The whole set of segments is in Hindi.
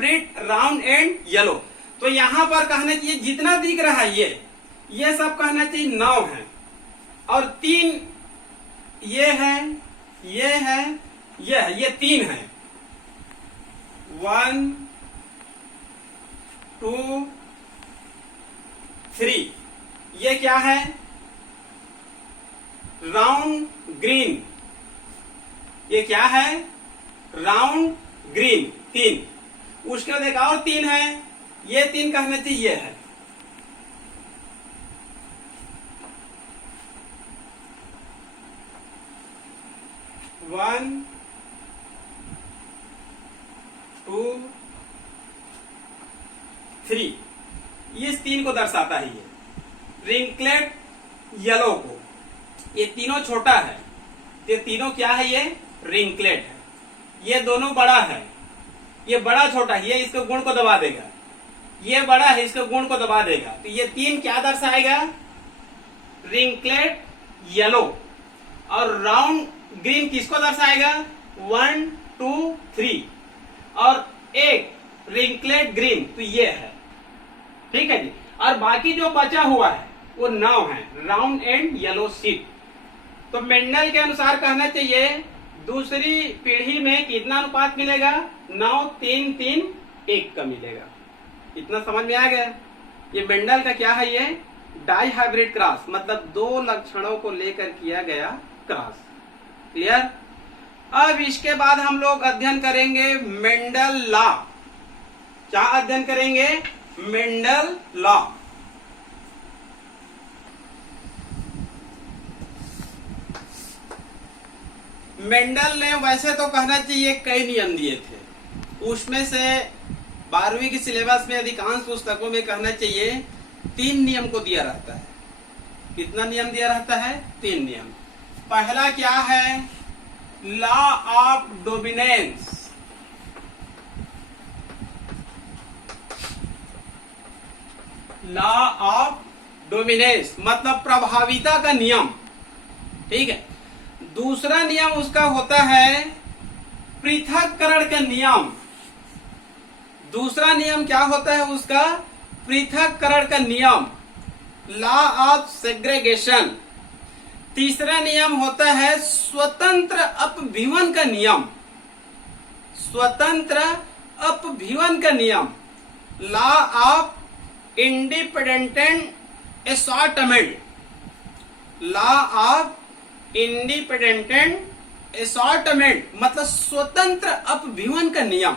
Hybrid round and yellow. तो यहां पर कहना चाहिए जितना दिख रहा है ये सब कहना चाहिए 9 है और 3 ये है, ये है, ये 3 है। 1 2 3 ये क्या है? Round green. ये क्या है? Round green 3। उसके बाद एक और 3 है, ये 3 कहना चाहिए है। वन 2 3 इस 3 को दर्शाता है ये रिंकलेट येलो को। ये तीनों छोटा है, ये तीनों क्या है? ये रिंकलेट है। ये दोनों बड़ा है, ये बड़ा छोटा है, ये इसके गुण को दबा देगा। ये बड़ा है, इसके गुण को दबा देगा। तो ये 3 क्या दर्शाएगा? रिंकलेट येलो। और राउंड ग्रीन किसको दर्शाएगा? 1 2 3 और एक रिंकलेट ग्रीन, तो ये है। ठीक है जी। और बाकी जो बचा हुआ है वो 9 है, राउंड एंड येलो सीड। तो मेंडल के अनुसार कहना चाहिए दूसरी पीढ़ी में कितना अनुपात मिलेगा? 9 3 3 1 का मिलेगा। इतना समझ में आ गया? ये मेंडल का क्या है? ये डाई हाइब्रिड क्रॉस, मतलब 2 लक्षणों को लेकर किया गया क्रॉस। क्लियर? अब इसके बाद हम लोग अध्ययन करेंगे मेंडल लॉ। क्या अध्ययन करेंगे? Mendel law. मेंडल ने वैसे तो कहना चाहिए कई नियम दिए थे, उसमें से 12वीं की सिलेबस में अधिकांश पुस्तकों में कहना चाहिए 3 नियम को दिया रहता है। कितना नियम दिया रहता है? 3 नियम। पहला क्या है? Law of dominance. Law of dominance मतलब प्रभाविता का नियम। ठीक है। दूसरा नियम उसका होता है पृथक्करण का नियम। दूसरा नियम क्या होता है उसका? पृथक्करण का नियम, लॉ ऑफ सेग्रेगेशन। तीसरा नियम होता है स्वतंत्र अपभ्रमण का नियम। स्वतंत्र अपभ्रमण का नियम, law of independent assortment. Law of independent assortment मतलब स्वतंत्र अपभ्रमण का नियम।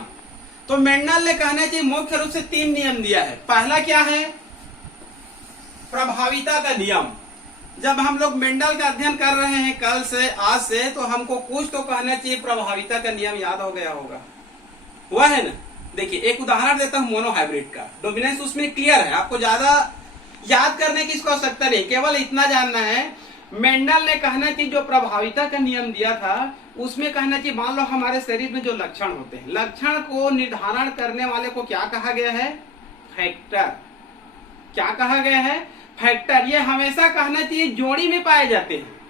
तो मेंडल ने कहना चाहिए मुख्य रूप से 3 नियम दिया है। पहला क्या है? प्रभाविता का नियम। जब हम लोग मेंडल का अध्ययन कर रहे हैं कल से, आज से, तो हमको कुछ तो कहना चाहिए प्रभाविता का नियम याद हो गया होगा। हुआ है ना? देखिए एक उदाहरण देता हूं मोनोहाइब्रिड का। डोमिनेंस उसमें क्लियर है, आपको ज्यादा याद करने की इसको आवश्यकता नहीं, केवल इतना जानना है। मेंडल ने कहना चाहिए जो प्रभाविता का नियम दिया था उसमें कहना चाहिए मान लो हमारे शरीर में जो लक्षण होते हैं, लक्षण को निर्धारण करने वाले को क्या कहा गया है? फैक्टर। क्या कहा गया है? फैक्टर। ये हमेशा कहना चाहिए जोड़ी में पाए जाते हैं।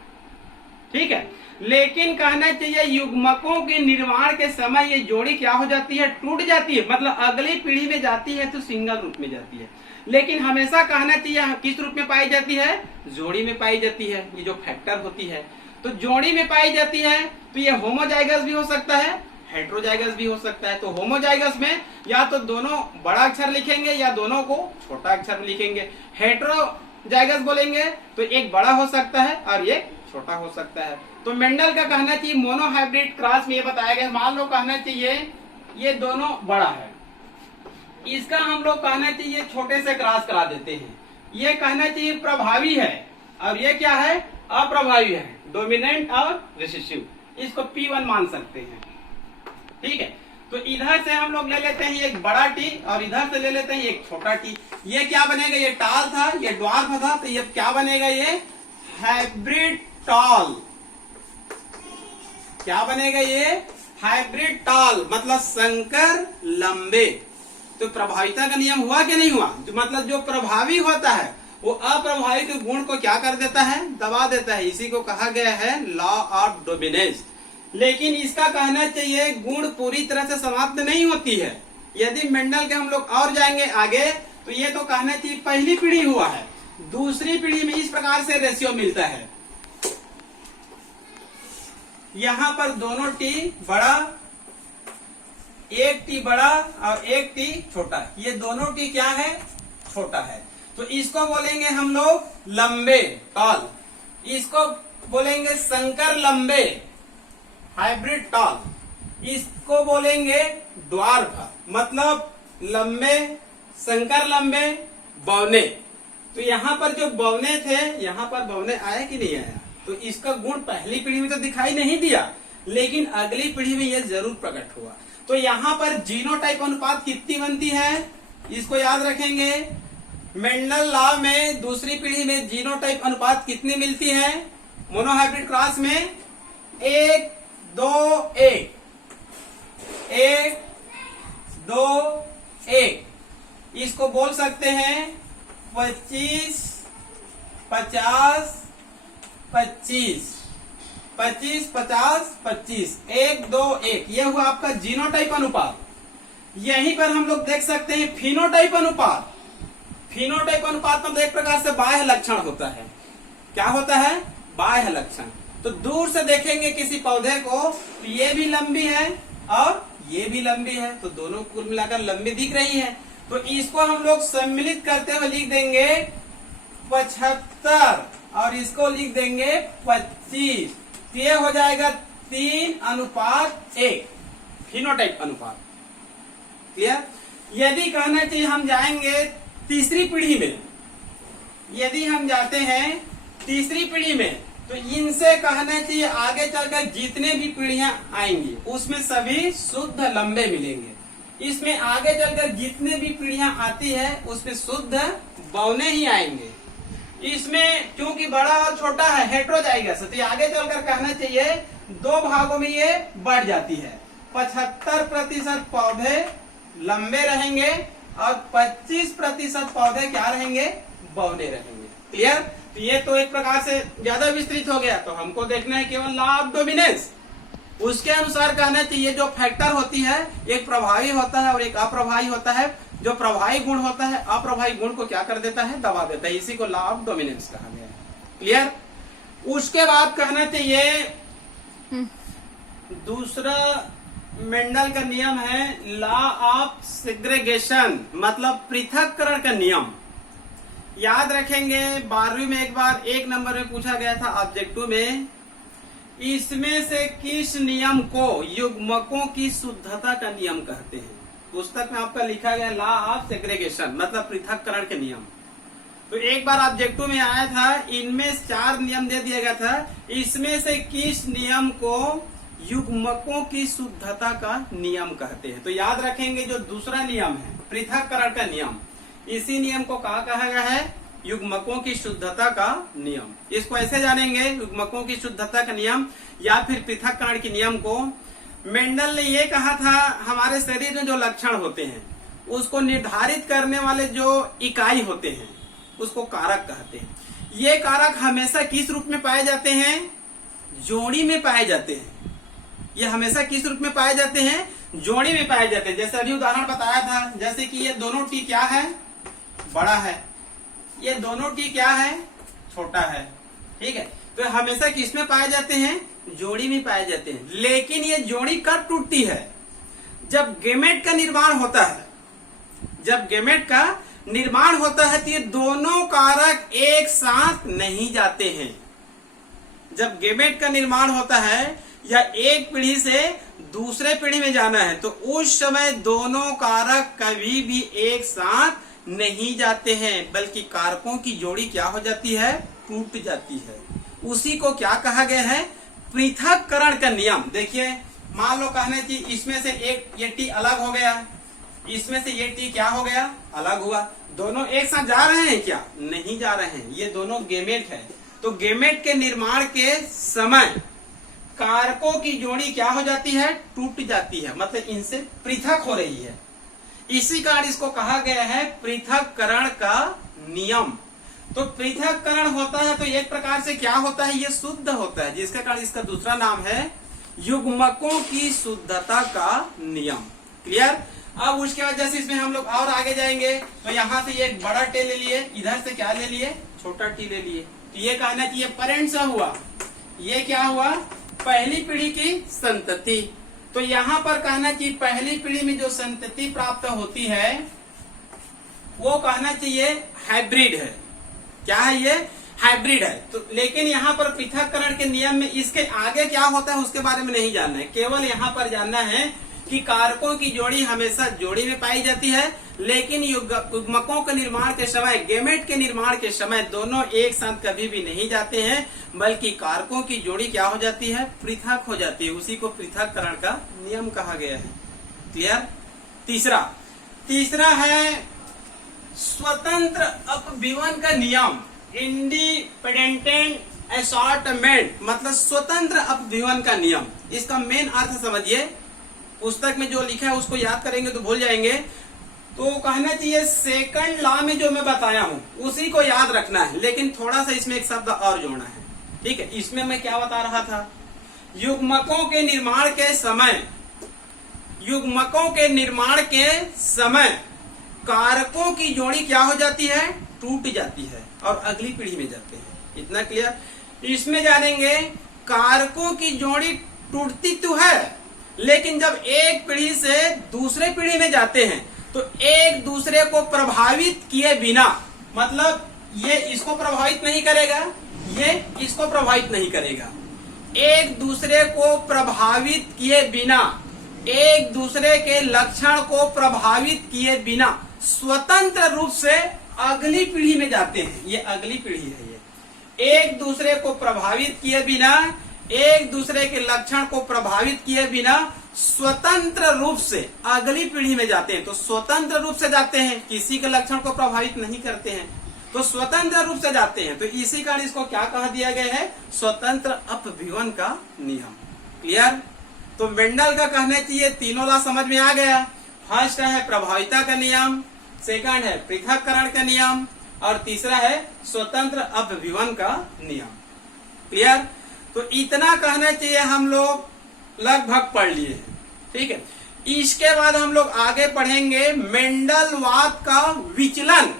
ठीक है। लेकिन कहना चाहिए युग्मकों के निर्माण के समय ये जोड़ी क्या हो जाती है? टूट जाती है। मतलब अगली पीढ़ी में जाती है तो सिंगल रूप में जाती है, लेकिन हमेशा कहना चाहिए किस रूप में पाई जाती है? जोड़ी में पाई जाती है। ये जो फैक्टर होती है तो जोड़ी में पाई जाती है। तो ये होमोजाइगस भी हो सकता है, हेट्रोजाइगस भी हो सकता है। तो होमोजाइगस में या तो दोनों बड़ा अक्षर लिखेंगे या दोनों को छोटा अक्षर लिखेंगे। हेट्रोजाइगस बोलेंगे तो एक बड़ा हो सकता है और एक छोटा हो सकता है। तो मेंडल का कहना चाहिए मोनोहाइब्रिड क्रॉस में ये बताया गया, मान लो कहना चाहिए ये दोनों बड़ा है, इसका हम लोग कहना चाहिए छोटे से क्रॉस करा देते हैं। ये कहना चाहिए प्रभावी है और ये क्या है? अप्रभावी है, डोमिनेंट और रिसेसिव। इसको P1 मान सकते हैं। ठीक है। तो इधर से हम लोग ले लेते हैं एक बड़ा टी और इधर से ले लेते हैं एक छोटा टी। ये क्या बनेगा? ये टाल था, ये ड्वार्फ था, तो ये क्या बनेगा? ये हाइब्रिड टॉल। क्या बनेगा? ये हाइब्रिड टॉल मतलब संकर लंबे। तो प्रभाविता का नियम हुआ कि नहीं हुआ? जो मतलब जो प्रभावी होता है वो अप्रभावी के गुण को क्या कर देता है? दबा देता है। इसी को कहा गया है लॉ ऑफ डोमिनेंस। लेकिन इसका कहना चाहिए गुण पूरी तरह से समाप्त नहीं होती है। यदि मेंडल के हम लोग और जाएंगे आगे तो ये तो कहना चाहिए पहली पीढ़ी हुआ है। दूसरी पीढ़ी में इस प्रकार से रेशियो मिलता है, यहां पर दोनों टी बड़ा, एक टी बड़ा और एक टी छोटा, ये दोनों टी क्या है, छोटा है। तो इसको बोलेंगे हम लोग लंबे, टॉल। इसको बोलेंगे संकर लंबे, हाइब्रिड टॉल। इसको बोलेंगे ड्वार्फ, मतलब लंबे, संकर लंबे, बौने। तो यहाँ पर जो बौने थे, यहाँ पर बौने आया कि नहीं आया, तो इसका गुण पहली पीढ़ी में तो दिखाई नहीं दिया, लेकिन अगली पीढ़ी में यह जरूर प्रकट हुआ। तो यहाँ पर जीनोटाइप अनुपात कितनी बनती है, इसको याद रखेंगे। मेंडल लॉ में दूसरी पीढ़ी में जीनोटाइप अनुपात कितनी मिलती है, मोनोहाइब्रिड क्रॉस में 1, 2, 1, 1, 2, 1। इसको बोल सकते हैं 25, 50, 25, 25, 50, 25, 1, 2, 1। यह हुआ आपका जीनोटाइप अनुपात। यहीं पर हम लोग देख सकते हैं फिनोटाइप अनुपात। फिनोटाइप अनुपात मतलब एक प्रकार से बाह्य लक्षण होता है। क्या होता है, बाह्य लक्षण। तो दूर से देखेंगे किसी पौधे को, तो ये भी लंबी है और ये भी लंबी है, तो दोनों कुल मिलाकर लंबी दिख रही है। तो इसको हम लोग सम्मिलित करते हुए लिख देंगे 75 और इसको लिख देंगे 25। तो ये हो जाएगा 3:1 फिनोटाइप अनुपात। क्लियर। यदि कहना चाहिए हम जाएंगे तीसरी पीढ़ी में, यदि हम जाते हैं तीसरी पीढ़ी में, तो इनसे कहना चाहिए आगे चलकर जितने भी पीढ़ियां आएंगी उसमें सभी शुद्ध लंबे मिलेंगे। इसमें आगे चलकर जितने भी पीढ़ियां आती है उसमें शुद्ध बौने ही आएंगे। इसमें क्योंकि बड़ा और छोटा है, हेटेरोजाइगस, तो आगे चलकर कहना चाहिए 2 भागों में ये बढ़ जाती है। 75% पौधे लंबे रहेंगे और 25% पौधे क्या रहेंगे, बौने रहेंगे। क्लियर। तो ये तो एक प्रकार से ज्यादा विस्तृत हो गया, तो हमको देखना है केवल लॉ ऑफ डोमिनेंस। उसके अनुसार कहना चाहिए जो फैक्टर होती है, एक प्रभावी होता है और एक अप्रभावी होता है। जो प्रभावी गुण होता है अप्रभावी गुण को क्या कर देता है, दबा देता है। इसी को लॉ ऑफ डोमिनेंस कहा गया है। क्लियर। उसके बाद कहना चाहिए दूसरा मेंडल का नियम है लॉ ऑफ सेग्रेगेशन, मतलब पृथक्करण का नियम। याद रखेंगे 12वीं में एक बार 1 नंबर में पूछा गया था ऑब्जेक्टिव में, इसमें से किस नियम को युग्मकों की शुद्धता का नियम कहते हैं। पुस्तक में आपका लिखा गया लॉ ऑफ सेग्रेगेशन, मतलब पृथक्करण के नियम। तो एक बार ऑब्जेक्टिव में आया था, इनमें 4 नियम दे दिया गया था, इसमें से किस नियम को युग्मकों की शुद्धता का नियम कहते हैं। तो याद रखेंगे जो दूसरा नियम है पृथक्करण का नियम, इसी नियम को कहा गया है युग्मकों की शुद्धता का नियम। इसको ऐसे जानेंगे, युग्मकों की शुद्धता का नियम या फिर पृथक्करण के नियम को। मेंडल ने ये कहा था हमारे शरीर में जो लक्षण होते हैं उसको निर्धारित करने वाले जो इकाई होते हैं उसको कारक कहते हैं। ये कारक हमेशा किस रूप में पाए जाते हैं, जोड़ी में पाए जाते हैं। ये हमेशा किस रूप में पाए जाते हैं, जोड़ी में पाए जाते हैं। जैसे अभी उदाहरण बताया था, जैसे कि ये दोनों टी क्या है, बड़ा है, ये दोनों टी क्या है, छोटा है। ठीक है। तो हमेशा किस में पाए जाते हैं, जोड़ी में पाए जाते हैं। लेकिन ये जोड़ी कब टूटती है, जब गेमेट का निर्माण होता है। जब गेमेट का निर्माण होता है तो ये दोनों कारक एक साथ नहीं जाते हैं। जब गेमेट का निर्माण होता है या एक पीढ़ी से दूसरे पीढ़ी में जाना है तो उस समय दोनों कारक कभी भी एक साथ नहीं जाते हैं, बल्कि कारकों की जोड़ी क्या हो जाती है, टूट जाती है। उसी को क्या कहा गया है, पृथक्करण का नियम। देखिए मान लो कहने की इसमें से एक ये टी अलग हो गया, इसमें से ये टी क्या हो गया, अलग हुआ। दोनों एक साथ जा रहे हैं क्या, नहीं जा रहे हैं। ये दोनों गेमेट है। तो गेमेट के निर्माण के समय कारकों की जोड़ी क्या हो जाती है, टूट जाती है, मतलब इनसे पृथक हो रही है। इसी कारण इसको कहा गया है पृथक्करण का नियम। तो पृथक्करण होता है तो एक प्रकार से क्या होता है, ये शुद्ध होता है, जिसके कारण इसका दूसरा नाम है युग्मकों की शुद्धता का नियम। क्लियर। अब उसके बाद जैसे इसमें हम लोग और आगे जाएंगे तो यहाँ से ये एक बड़ा टे ले लिए, इधर से क्या ले लिए, छोटा टी ले लिए। तो ये कहना चाहिए पेरेंट सा हुआ, ये क्या हुआ, पहली पीढ़ी की संतति। तो यहाँ पर कहना चाहिए पहली पीढ़ी में जो संतति प्राप्त होती है वो कहना चाहिए हाइब्रिड है। क्या है ये, हाइब्रिड है। तो लेकिन यहाँ पर पृथक्करण के नियम में इसके आगे क्या होता है उसके बारे में नहीं जानना है, केवल यहाँ पर जानना है कि कारकों की जोड़ी हमेशा जोड़ी में पाई जाती है, लेकिन युग्मकों के निर्माण के समय, गेमेट के निर्माण के समय दोनों एक साथ कभी भी नहीं जाते हैं, बल्कि कारकों की जोड़ी क्या हो जाती है, पृथक हो जाती है। उसी को पृथक्करण का नियम कहा गया है। क्लियर। तीसरा है स्वतंत्र अपविवन का नियम, इंडिपेंडेंट असॉर्टमेंट, मतलब स्वतंत्र अपविवन का नियम। इसका मेन अर्थ समझिए, पुस्तक में जो लिखा है उसको याद करेंगे तो भूल जाएंगे। तो कहना चाहिए सेकंड लॉ में जो मैं बताया हूं उसी को याद रखना है, लेकिन थोड़ा सा इसमें एक शब्द और जोड़ना है। ठीक है, इसमें मैं क्या बता रहा था, युग्मकों के निर्माण के समय कारकों की जोड़ी क्या हो जाती है, टूट जाती है और अगली पीढ़ी में जाते हैं। इतना क्लियर। इसमें जानेंगे कारकों की जोड़ी टूटती तो है, लेकिन जब एक पीढ़ी से दूसरे पीढ़ी में जाते हैं तो एक दूसरे को प्रभावित किए बिना, मतलब ये इसको प्रभावित नहीं करेगा, ये इसको प्रभावित नहीं करेगा, एक दूसरे को प्रभावित किए बिना, एक दूसरे के लक्षण को प्रभावित किए बिना स्वतंत्र रूप से अगली पीढ़ी में जाते हैं। ये अगली पीढ़ी है। ये एक दूसरे को प्रभावित किए बिना, एक दूसरे के लक्षण को प्रभावित किए बिना स्वतंत्र रूप से अगली पीढ़ी में जाते हैं। तो स्वतंत्र रूप से जाते हैं, किसी के लक्षण को प्रभावित नहीं करते हैं, तो स्वतंत्र रूप से जाते हैं। तो इसी कारण इसको क्या कहा दिया गया है, स्वतंत्र अपविवन का नियम। क्लियर। तो मेंडल का कहना चाहिए तीनों लॉ समझ में आ गया। फर्स्ट है प्रभाविता का नियम, सेकंड है पृथक्करण का नियम और तीसरा है स्वतंत्र अपविवन का नियम। क्लियर। तो इतना कहना चाहिए हम लोग लगभग पढ़ लिए हैं। ठीक है, इसके बाद हम लोग आगे पढ़ेंगे मेंडलवाद का विचलन।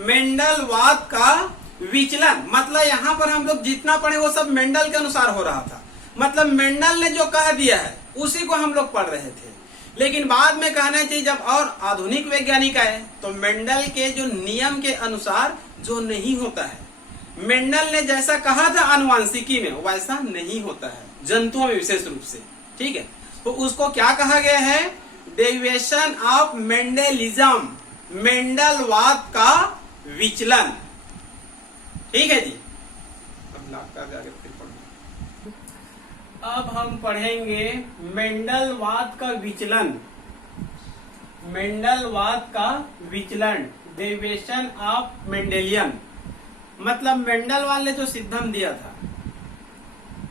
मेंडलवाद का विचलन मतलब यहाँ पर हम लोग जितना पढ़े वो सब मेंडल के अनुसार हो रहा था, मतलब मेंडल ने जो कह दिया है उसी को हम लोग पढ़ रहे थे। लेकिन बाद में कहना चाहिए जब और आधुनिक वैज्ञानिक आए तो मेंडल के जो नियम के अनुसार जो नहीं होता है, मेंडल ने जैसा कहा था आनुवांशिकी में वैसा नहीं होता है जंतुओं में विशेष रूप से। ठीक है, तो उसको क्या कहा गया है, डेविएशन ऑफ मेंडेलिज्म, मेंडलवाद का विचलन। ठीक है जी। अब हम पढ़ेंगे मेंडलवाद का विचलन। मेंडलवाद का विचलन, डेविएशन ऑफ मेंडेलियन, मतलब मेंडलवाद ने जो सिद्धांत दिया था,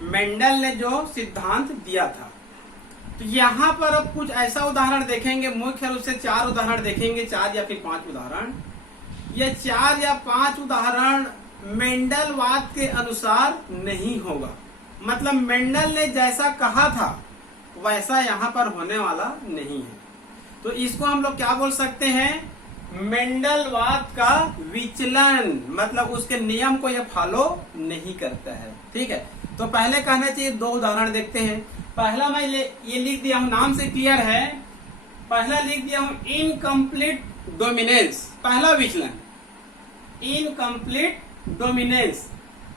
मेंडल ने जो सिद्धांत दिया था। तो यहाँ पर अब कुछ ऐसा उदाहरण देखेंगे, मुख्य रूप से 4 उदाहरण देखेंगे, 4 या फिर 5 उदाहरण। ये 4 या 5 उदाहरण मेंडलवाद के अनुसार नहीं होगा, मतलब मेंडल ने जैसा कहा था वैसा यहाँ पर होने वाला नहीं है। तो इसको हम लोग क्या बोल सकते हैं, मेंडलवाद का विचलन, मतलब उसके नियम को यह फॉलो नहीं करता है। ठीक है, तो पहले कहना चाहिए 2 उदाहरण देखते हैं। पहला मैं ये लिख दिया हूं, नाम से क्लियर है। पहला लिख दिया हूं इनकम्प्लीट डोमिनेंस, पहला विचलन इनकम्प्लीट डोमिनेंस,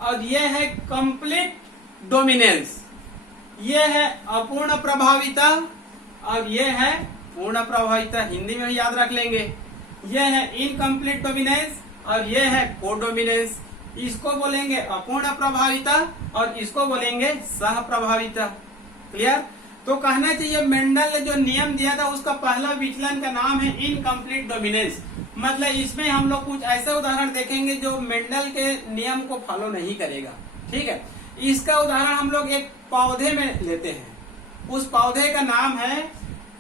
और यह है कंप्लीट डोमिनेंस। यह है अपूर्ण प्रभाविता और यह है पूर्ण प्रभाविता, हिंदी में याद रख लेंगे। यह है इनकम्प्लीट डोमिनेंस और यह है कोडोमिनेंस। इसको बोलेंगे अपूर्ण प्रभाविता और इसको बोलेंगे सह प्रभाविता। क्लियर। तो कहना चाहिए मेंडल ने जो नियम दिया था उसका पहला विचलन का नाम है इनकम्प्लीट डोमिनेंस, मतलब इसमें हम लोग कुछ ऐसे उदाहरण देखेंगे जो मेंडल के नियम को फॉलो नहीं करेगा। ठीक है, इसका उदाहरण हम लोग एक पौधे में लेते हैं। उस पौधे का नाम है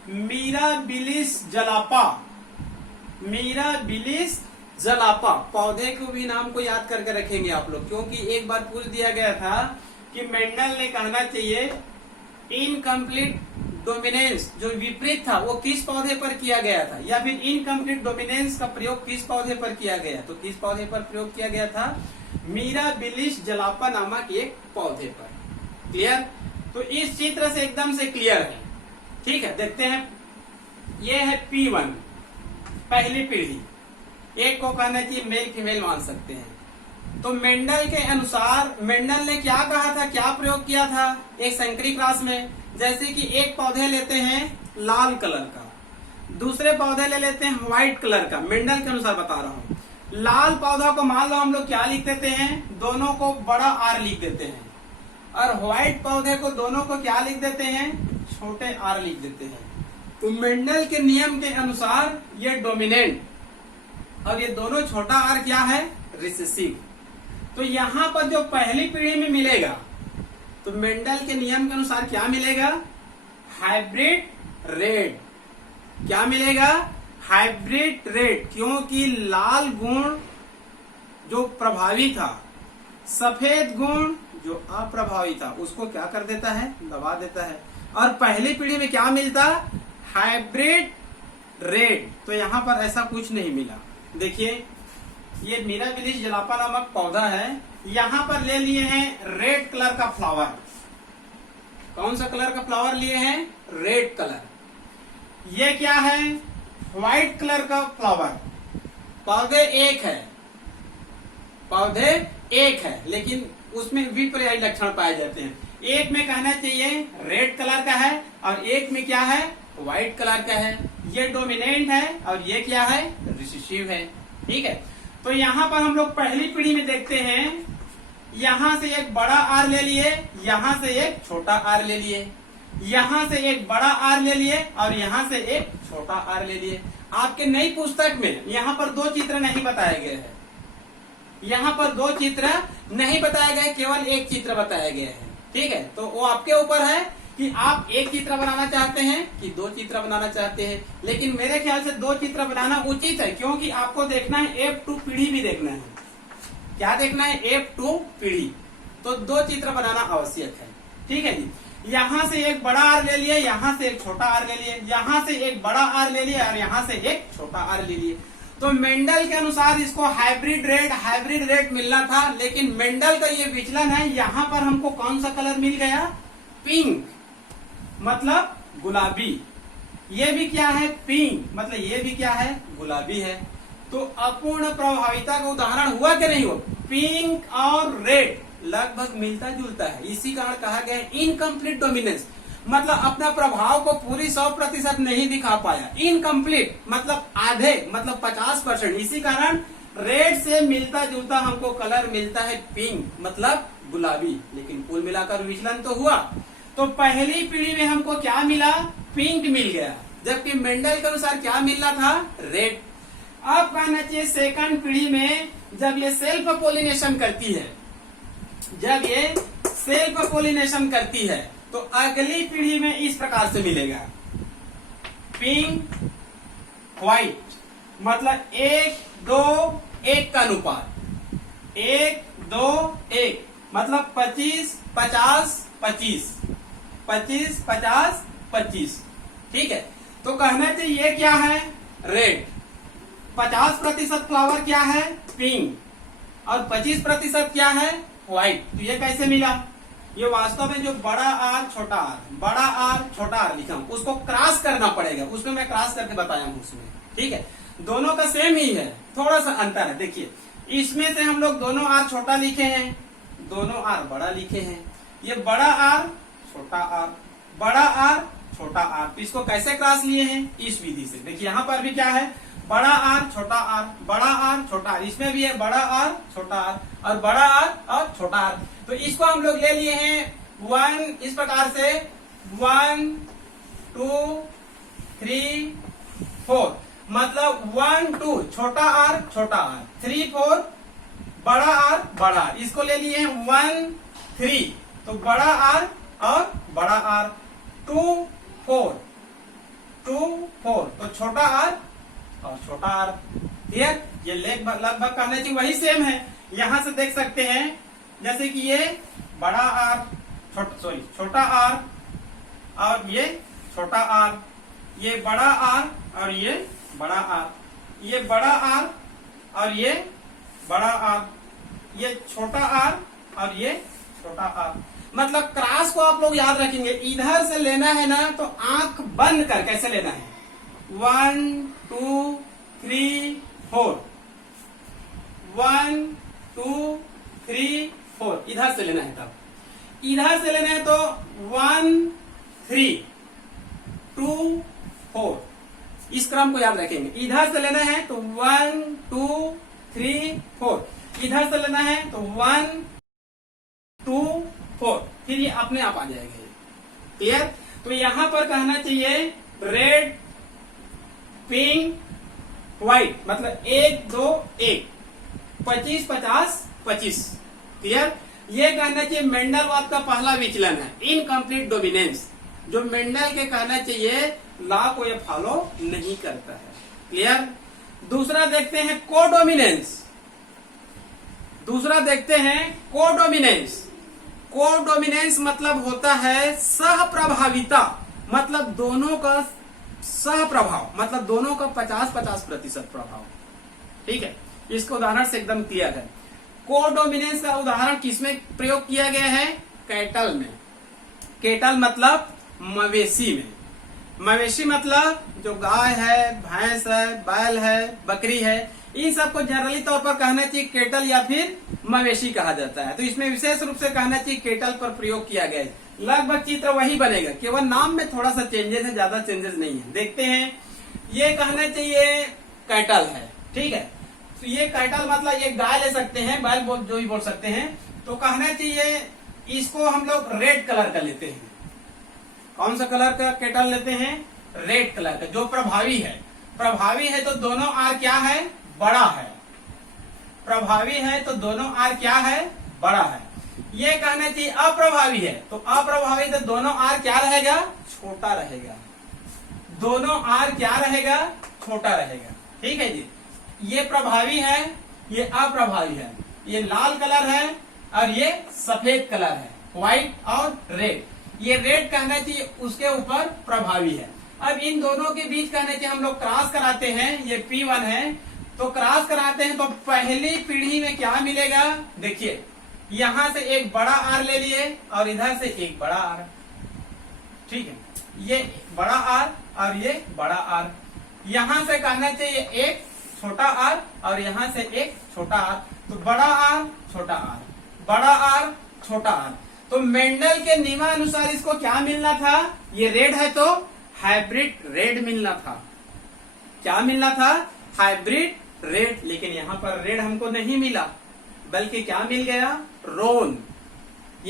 मिराबिलिस जलापा। मिराबिलिस जलापा पौधे को भी नाम को याद करके रखेंगे आप लोग, क्योंकि एक बार पूछ दिया गया था कि मेंडल ने कहना चाहिए इनकम्प्लीट डोमिनेंस जो विपरीत था वो किस पौधे पर किया गया था, या फिर इनकम्प्लीट डोमिनेंस का प्रयोग किस पौधे पर किया गया, तो किस पौधे पर प्रयोग किया गया था, मिराबिलिस जलापा नामक एक पौधे पर। क्लियर? तो इस चित्र से एकदम से क्लियर है। ठीक है, देखते हैं। ये है P1, पहली पीढ़ी। एक को कहना चाहिए मेल फीमेल मान सकते हैं। तो मेंडल के अनुसार मेंडल ने क्या कहा था, क्या प्रयोग किया था एक संकरी क्रॉस में, जैसे कि एक पौधे लेते हैं लाल कलर का, दूसरे पौधे ले लेते हैं व्हाइट कलर का। मेंडल के अनुसार बता रहा हूं। लाल पौधा को मान लो हम लोग क्या लिख देते हैं, दोनों को बड़ा आर लिख देते हैं, और व्हाइट पौधे को दोनों को क्या लिख देते हैं, छोटे आर लिख देते हैं। तो मेंडल के नियम के अनुसार ये डोमिनेंट और ये दोनों छोटा आर क्या है, रिसेसिव। तो यहां पर जो पहली पीढ़ी में मिलेगा, तो मेंडल के नियम के अनुसार क्या मिलेगा, हाइब्रिड रेड। क्या मिलेगा, हाइब्रिड रेड, क्योंकि लाल गुण जो प्रभावी था, सफेद गुण जो अप्रभावी था, उसको क्या कर देता है, दबा देता है। और पहली पीढ़ी में क्या मिलता, हाइब्रिड रेड। तो यहां पर ऐसा कुछ नहीं मिला। देखिए, ये मिराबिलिस जलापा नामक पौधा है, यहां पर ले लिए हैं रेड कलर का फ्लावर। कौन सा कलर का फ्लावर लिए हैं, रेड कलर। ये क्या है, व्हाइट कलर का फ्लावर। पौधे एक है, पौधे एक है, लेकिन उसमें विपर्यायी लक्षण पाए जाते हैं। एक में कहना चाहिए रेड कलर का है और एक में क्या है, व्हाइट कलर का है। ये डोमिनेंट है और ये क्या है, रिसेसिव है। ठीक है, तो यहाँ पर हम लोग पहली पीढ़ी में देखते हैं, यहां से एक बड़ा आर ले लिए, यहां से एक छोटा आर ले लिए, यहां से एक बड़ा आर ले लिए और यहां से एक छोटा आर ले लिए। आपके नई पुस्तक में यहाँ पर दो चित्र नहीं बताए गए हैं, यहाँ पर दो चित्र नहीं बताए गए, केवल एक चित्र बताया गया है। ठीक है, तो वो आपके ऊपर है कि आप एक चित्र बनाना चाहते हैं कि दो चित्र बनाना चाहते हैं। लेकिन मेरे ख्याल से दो चित्र बनाना उचित है, क्योंकि आपको देखना है F2 पीढ़ी भी देखना है। क्या देखना है, F2 पीढ़ी। तो दो चित्र बनाना आवश्यक है। ठीक है जी, यहाँ से एक बड़ा आर ले लिए, यहाँ से एक छोटा आर ले लिए, यहाँ से एक बड़ा आर ले लिया और यहाँ से एक छोटा आर ले लिए। तो मेंडल के अनुसार इसको हाइब्रिड रेड मिलना था, लेकिन मेंडल का ये विचलन है। यहाँ पर हमको कौन सा कलर मिल गया, पिंक, मतलब गुलाबी। ये भी क्या है, पिंक, मतलब ये भी क्या है, गुलाबी है। तो अपूर्ण प्रभाविता का उदाहरण हुआ कि नहीं हुआ, पिंक और रेड लगभग मिलता जुलता है। इसी कारण कहा गया है इनकम्प्लीट डोमिनेंस, मतलब अपना प्रभाव को पूरी 100% नहीं दिखा पाया। इनकम्प्लीट मतलब आधे, मतलब 50%। इसी कारण रेड से मिलता जुलता हमको कलर मिलता है पिंक, मतलब गुलाबी, लेकिन कुल मिलाकर विचलन तो हुआ। तो पहली पीढ़ी में हमको क्या मिला, पिंक मिल गया, जबकि मेंडल के अनुसार क्या मिलना था, रेड। अब कहना चाहिए सेकंड पीढ़ी में जब ये सेल्फ पोलिनेशन करती है, जब ये सेल्फ पोलिनेशन करती है, तो अगली पीढ़ी में इस प्रकार से मिलेगा, पिंक व्हाइट, मतलब 1 2 1 का अनुपात, 1 2 1, मतलब 25 50 25, 25 50 25। ठीक है, तो कहना चाहिए ये क्या है, रेड। 50% फ्लावर क्या है, पिंक, और 25% क्या है, व्हाइट। तो ये कैसे मिला, ये वास्तव में जो बड़ा आर छोटा आर, बड़ा आर छोटा आर लिखा हूं, उसको क्रॉस करना पड़ेगा। उसमें मैं क्रॉस करके बताया हूं उसमें। ठीक है, दोनों का सेम ही है, थोड़ा सा अंतर है। देखिए, इसमें से हम लोग दोनों आर छोटा लिखे हैं, दोनों आर बड़ा लिखे हैं। ये बड़ा आर छोटा आर, बड़ा आर छोटा आर। तो इसको कैसे क्रॉस लिए हैं, इस विधि से। देखिए यहाँ पर भी क्या है, बड़ा आर छोटा आर, बड़ा आर छोटा आर। इसमें भी है बड़ा आर छोटा आर और बड़ा आर और छोटा आर। तो इसको हम लोग ले लिए हैं 1, इस प्रकार से 1 2 3 4, मतलब 1 2 छोटा आर छोटा आर, 3 4 बड़ा आर। इसको ले लिए हैं 1 3, तो बड़ा आर और बड़ा आर। 2 4 तो छोटा आर और छोटा आर। क्लियर, ये लगभग कहना चाहिए वही सेम है। यहां से देख सकते हैं, जैसे कि ये बड़ा आर छोटा आर और ये छोटा आर, ये बड़ा आर और ये बड़ा आर, ये बड़ा आर और ये बड़ा आर, ये छोटा आर और ये छोटा आर। मतलब क्रॉस को आप लोग याद रखेंगे, इधर से लेना है ना तो आंख बंद कर कैसे लेना है, 1 2 3 4, 1 2 3 4, इधर से लेना है। तब इधर से लेना है तो 1 3 2 4, इस क्रम को याद रखेंगे। इधर से लेना है तो 1 2 3 4, इधर से लेना है तो 1 2 4, फिर ये अपने आप आ जाएगा। क्लियर? तो यहां पर कहना चाहिए रेड पिंक व्हाइट, मतलब 1 2 1, 25 50 25। क्लियर? ये कहना चाहिए मेंडलवाद का पहला विचलन है, इनकम्प्लीट डोमिनेंस, जो मेंडल के कहना चाहिए लॉ को ये फॉलो नहीं करता है। क्लियर? दूसरा देखते हैं कोडोमिनेंस। दूसरा देखते हैं कोडोमिनेंस। कोडोमिनेंस मतलब होता है सह प्रभाविता, मतलब दोनों का सह प्रभाव, मतलब दोनों का 50-50% प्रभाव। ठीक है, इसको उदाहरण से एकदम क्लियर है। कोडोमिनेंस का उदाहरण किसमें प्रयोग किया गया है? कैटल में। कैटल मतलब मवेशी में। मवेशी मतलब जो गाय है, भैंस है, बैल है, बकरी है, इन सबको जनरली तौर पर कहना चाहिए कैटल या फिर मवेशी कहा जाता है। तो इसमें विशेष रूप से कहना चाहिए कैटल पर प्रयोग किया गया है। लगभग चित्र वही बनेगा, केवल नाम में थोड़ा सा चेंजेस है, ज्यादा चेंजेस नहीं है। देखते हैं, ये कहना चाहिए कैटल है। ठीक है, तो ये कैटल मतलब ये गाय ले सकते हैं, बैल जो भी बोल सकते हैं। तो कहना चाहिए इसको हम लोग रेड कलर का लेते हैं। कौन सा कलर का कैटल लेते हैं? रेड कलर का, जो प्रभावी है। प्रभावी है तो दोनों आर क्या है? बड़ा है। प्रभावी है तो दोनों आर क्या है? बड़ा है। ये कहना चाहिए अप्रभावी है, तो अप्रभावी तो दोनों आर क्या रहेगा? छोटा रहेगा। दोनों आर क्या रहेगा? छोटा रहेगा। ठीक है जी। ये प्रभावी है, ये अप्रभावी है। ये लाल कलर है और ये सफेद कलर है, व्हाइट और रेड। ये रेड कहना चाहिए उसके ऊपर प्रभावी है। अब इन दोनों के बीच कहना चाहिए हम लोग क्रॉस कराते हैं, ये P1 है, तो क्रॉस कराते हैं तो पहली पीढ़ी में क्या मिलेगा? देखिए, यहां से एक बड़ा आर ले लिए और इधर से एक बड़ा आर। ठीक है, ये बड़ा आर और ये बड़ा आर। यहां से कहना चाहिए एक छोटा आर और यहां से एक छोटा आर। तो बड़ा आर छोटा आर, बड़ा आर छोटा आर। तो मेंडल के नियमानुसार इसको क्या मिलना था? ये रेड है तो हाइब्रिड रेड मिलना था। क्या मिलना था? Hybrid red. लेकिन यहाँ पर रेड हमको नहीं मिला, बल्कि क्या मिल गया? रोन।